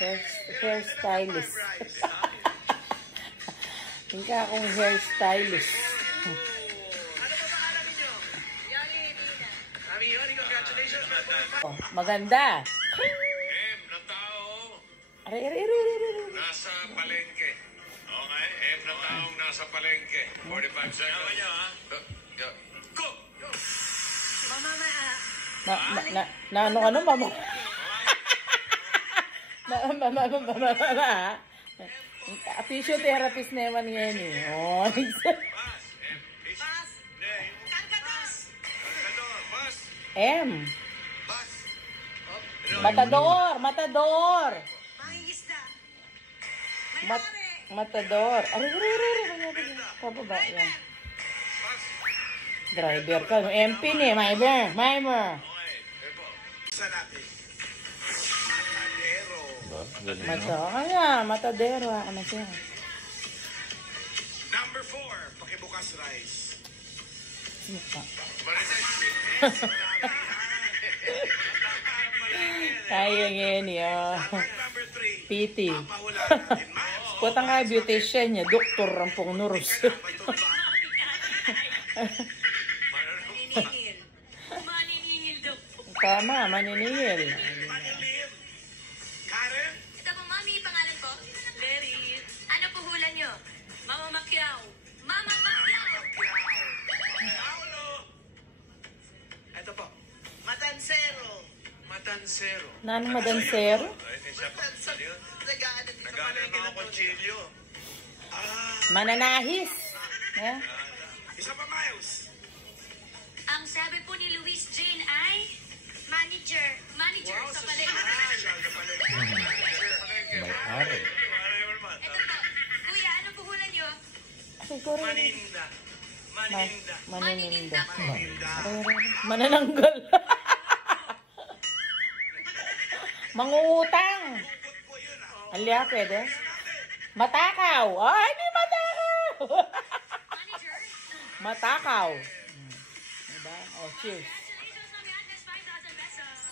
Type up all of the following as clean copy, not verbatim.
Hairstylist. Hindi akong hairstylist. Oh, maganda. M na tao. Aray. Nasa palengke. Okay, M na taong nasa palengke. 45 seconds. Tama niya, ha? Go! Ano, mama? Physiotherapist naman yan eh. Oh, M. Matador. Matador. Pababa yan. Driver ka. MP ni. Maimer. Matadero. Ano siya? Number 4, pakibukas rice. Kaya ngayon yun. PT. Kutang nga beautician niya. Doktor ang pong nurus. Maniningil daw. Tama, maniningil. Karen? Ito po, mami, pangalan ko? Larry. Ano po hula nyo? Mama Macquiao. Mama Macquiao! Paulo! Ito po. Matansero. Nanong madansero? Nagana ng kutsilyo. Mananahis. Yeah. Isa pa, Miles. Ang sabi po ni Luis Jane ay manager sa palengke. May-ari. Ito po, kuya, ano po hula nyo? Siguro. Maninda. Manininda. Maninda. Manananggal. Mangungutang. Alya, pwede? Matakaw. Ay, hindi matakaw. Manager? Matakaw. Diba? Oh, cheers. Congratulations, Mami Agnes, 5,000 pesos.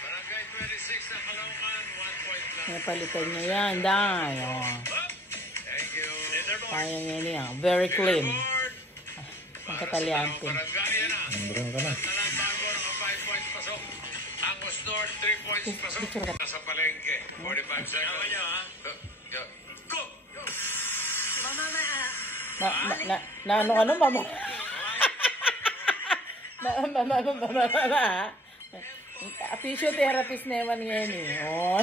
Barangay 26 na Caloocan, 1 point lang. Napalitan niya yan. Dahil. Oh. Thank you. Kaya nga niya. Very clean. Ang katalyante. Barangay na. Numberan ka na. Nalang bago ng 5 points pasok. Angus North, 3 points pasok. Nasa palengke, 45 seconds. Tama niya, ha? Go! Ano, mama? Physiotherapist naman yan eh. Oh,